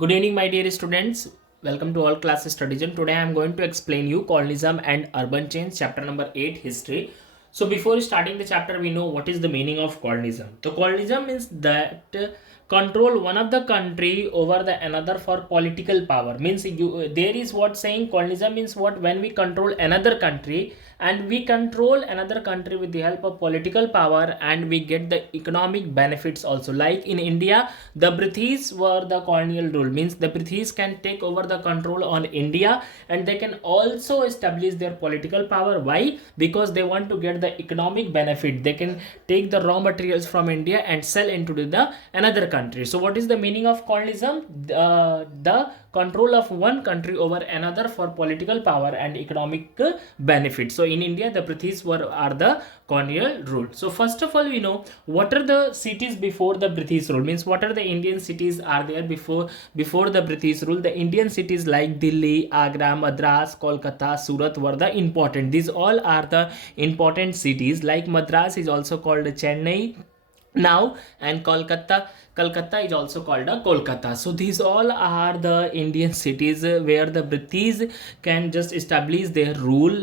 Good evening, my dear students. Welcome to all classes studies. And today I am going to explain you colonialism and urban change, chapter number 8, history. So before starting the chapter, we know what is the meaning of colonialism. So colonialism means that control one of the country over the another for political power. Means you there is what saying colonialism means what when we control another country and we control another country with the help of political power and we get the economic benefits also. Like in India, the British were the colonial rule, means the British can take over the control on India and they can also establish their political power. Why? Because they want to get the economic benefit. They can take the raw materials from India and sell into the another country. So what is the meaning of colonialism? The control of one country over another for political power and economic benefit. So in India, the British are the colonial rule. So first of all, we know what are the cities before the British rule, means what are the Indian cities are there before the British rule. The Indian cities like Delhi, Agra, Madras, Kolkata, Surat were the important. These all are the important cities. Like Madras is also called Chennai now, and Kolkata is also called a Kolkata. So these all are the Indian cities where the British can just establish their rule.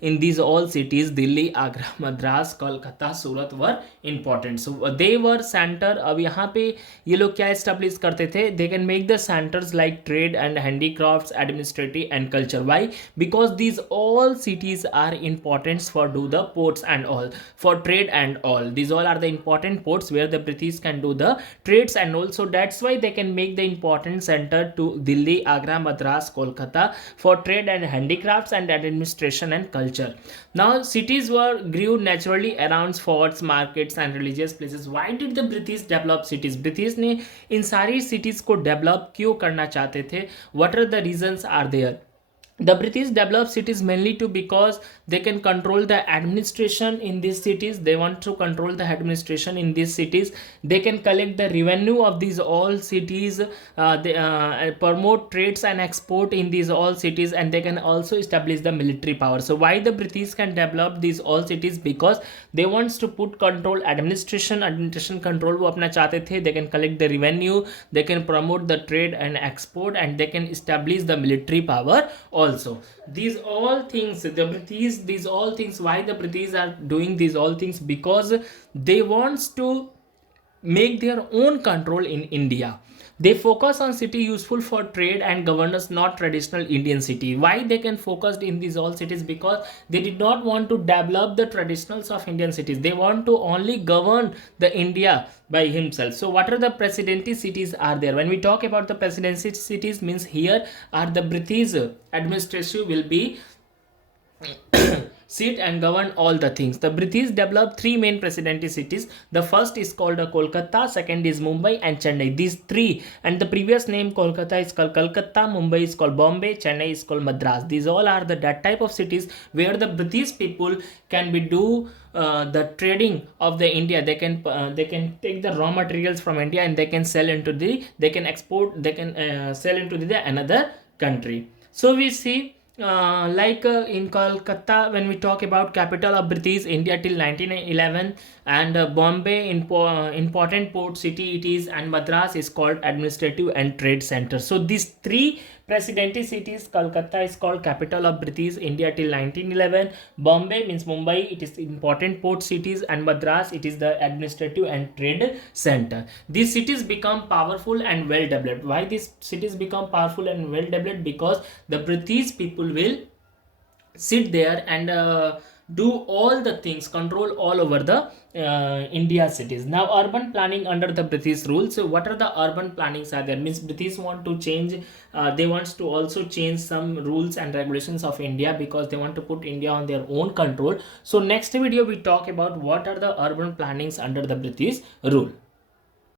In these all cities, Delhi, Agra, Madras, Kolkata, Surat were important. So they were center. अब यहाँ पे ये लोग क्या establish करते थे? They can make the centers like trade and handicrafts, administrative and culture. Why? Because these all cities are important for do the ports and all, for trade and all. These all are the important ports where the British can do the trades, and also that's why they can make the important center to Delhi, Agra, Madras, Kolkata for trade and handicrafts and administration and culture. Now cities were grew naturally around forts, markets and religious places. Why did the British develop cities? British ने इन सारी cities को develop क्यों करना चाहते थे? What are the reasons are there? The British developed cities mainly to because they can control the administration in these cities. They want to control the administration in these cities. They can collect the revenue of these all cities. They promote trades and export in these all cities, and they can also establish the military power. So why the British can develop these all cities? Because they wants to put control administration control वो अपना चाहते थे. They can collect the revenue. They can promote the trade and export, and they can establish the military power also. These all things the British, these all things, why the British are doing these all things? Because they wants to make their own control in India. They focus on city useful for trade and governance, not traditional Indian city. Why they can focus in these all cities? Because they did not want to develop the traditionals of Indian cities. They want to only govern the India by himself. So what are the presidency cities are there? When we talk about the presidency cities, means here are the British administration will be sit and govern all the things. The British developed three main presidency cities. The first is called Kolkata, second is Mumbai and Chennai. These three, and the previous name Kolkata is called Calcutta, Mumbai is called Bombay, Chennai is called Madras. These all are the that type of cities where the British people can be do the trading of the India. They can take the raw materials from India and they can sell into the, they can export, they can sell into the another country. So we see in Kolkata, when we talk about capital of British India till 1911, and Bombay important port city it is, and Madras is called administrative and trade center. So these three presidency cities, Kolkata is called capital of British India till 1911, Bombay means Mumbai, it is important port cities, and Madras it is the administrative and trade center. These cities become powerful and well developed. Why these cities become powerful and well developed? Because the British people will sit there and do all the things, control all over the India cities. Now urban planning under the British rule. So what are the urban plannings are there? Means British want to change, they wants to also change some rules and regulations of India because they want to put India on their own control. So next video we talk about what are the urban plannings under the British rule.